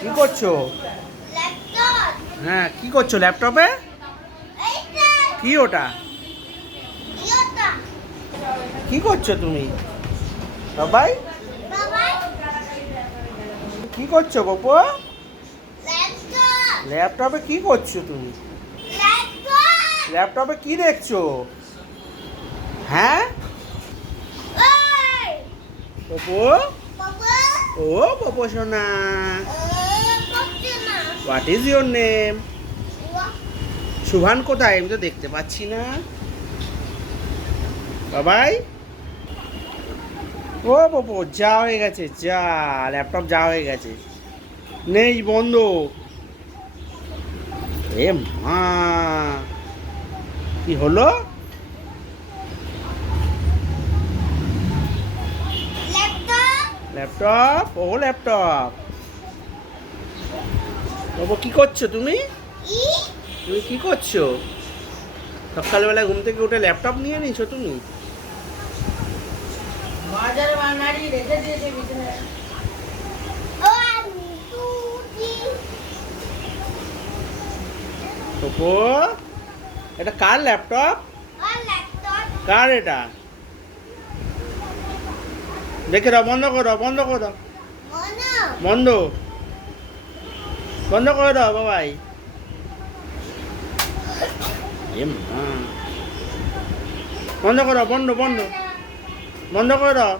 কি করছো? হ্যাঁ, কি করছো ল্যাপটপে? কি ওটা? কি করছো তুমি? বাবাই কি করছো গপো? ল্যাপটপে কি করছো তুমি? ল্যাপটপে কি দেখছো? হ্যাঁ গপো? ও গপো সোনা, what is your name? Shubhan কোথায়? আমি তো দেখতে পাচ্ছি না। বাবাই ও বাবু, যা হয়ে গেছে, যা ল্যাপটপ যা হয়ে গেছে, নেই, বন্ধ। এ মা, কি হলো? ল্যাপটপ, ও ল্যাপটপ বাবু, কি করছো তুমি? তুমি কি করছো? সকালবেলা ঘুম থেকে উঠে ল্যাপটপ নিয়ে নিছো তুমি? বাবু, এটা কার ল্যাপটপ? কার এটা? দেখে দাও, বন্ধ করে দাও, বন্ধ করে দাও, বন্ধ বন্ধ করে দাও বাবাই। এ মা, বন্ধ করো, বন্ধ বন্ধ বন্ধ করে দাও।